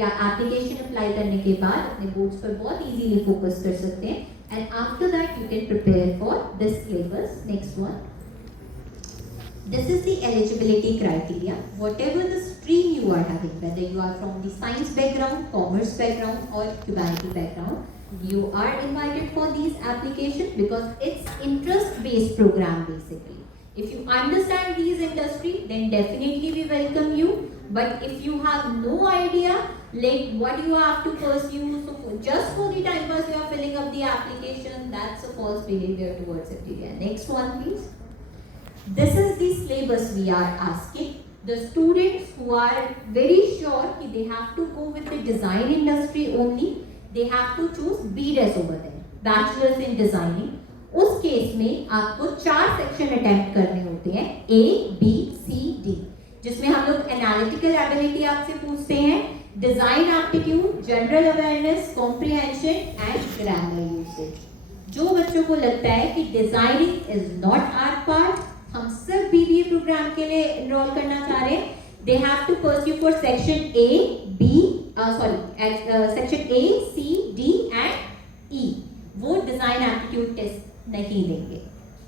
या application apply करने के बाद अपने बोर्ड्स पर बहुत इजीली फोकस कर सकते हैं. And after that you can prepare for this syllabus. Next one. This is the eligibility criteria. Whatever the stream you are having, whether you are from the science background, commerce background or humanity background, you are invited for these applications because it's interest based program basically. If you understand these industry, then definitely we welcome you. But if you have no idea like what you have to pursue, so just for the time pass you are filling up the application, that's a false behavior towards FTDI. Next one please. This is the syllabus we are asking. The students who are very sure that they have to go with the design industry only, they have to choose BDES over there, Bachelor's in Designing. उस case में आपको 4 section attempt करने होते हैं, A, B, C, D, जिसमें हम लोग analytical ability आपसे पूछते हैं, design aptitude, general awareness, comprehension and grammar usage. जो बच्चों को लगता है कि designing is not our part, हम सिर्फ बीबीए प्रोग्राम के लिए एनरोल करना चाह रहे हैं, they have to pursue for section A, B, section A, C, D and E. वो डिजाइन एप्टीट्यूड टेस्ट नहीं देंगे.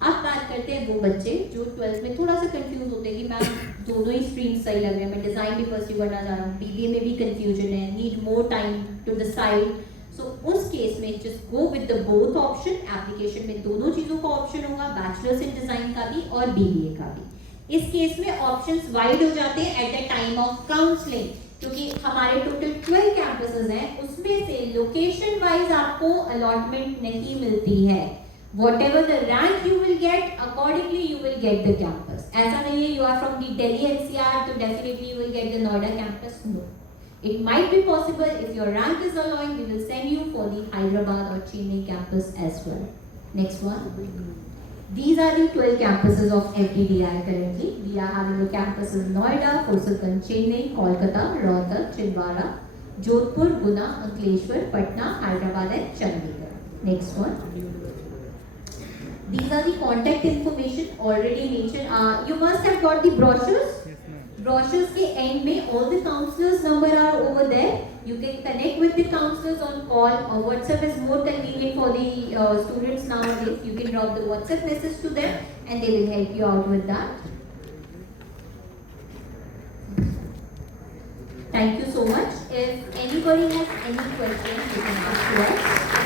अब बात करते हैं वो बच्चे जो 12th में थोड़ा सा कंफ्यूज होते हैं कि मैम दोनों ही स्ट्रीम सही लग रहे हैं, मैं डिजाइन भी परस्यू करना चाह रहा हूँ, बीबीए में भी कंफ्यूजन है, need more time to decide. So उस केस में just go with the both option. Application में दोनों चीजों का ऑप्शन होगा, बैचलर्स इन डिजाइन का भी और बीबीए का भी. इस केस में ऑप्शंस वाइड हो जाते हैं at the time of counselling, क्योंकि हमारे टोटल 12 कैंपसेस हैं, उसमें से लोकेशन वाइज आपको अलॉटमेंट नहीं मिलती है. Whatever the rank you will get, accordingly you will get the campus. ऐसा नहीं है you are from the Delhi NCR तो definitely you will get the Noida campus. No, it might be possible if your rank is allowing, we will send you for the Hyderabad or Chennai campus as well. Next one. These are the 12 campuses of FTDI currently. We are having a campus in Noida, Kosalkan, Chennai, Kolkata, Rohtak, Chindwara, Jodhpur, Guna, Ankleshwar, Patna, Hyderabad and Chandigarh. Next one. These are the contact information already mentioned. You must have got the brochures. Yes, ma'am. Brochures के end में all the counselors number are over there. You can connect with the counselors on call or WhatsApp is more convenient for the students nowadays. You can drop the WhatsApp message to them and they will help you out with that. Thank you so much. If anybody has any questions, you can ask to us.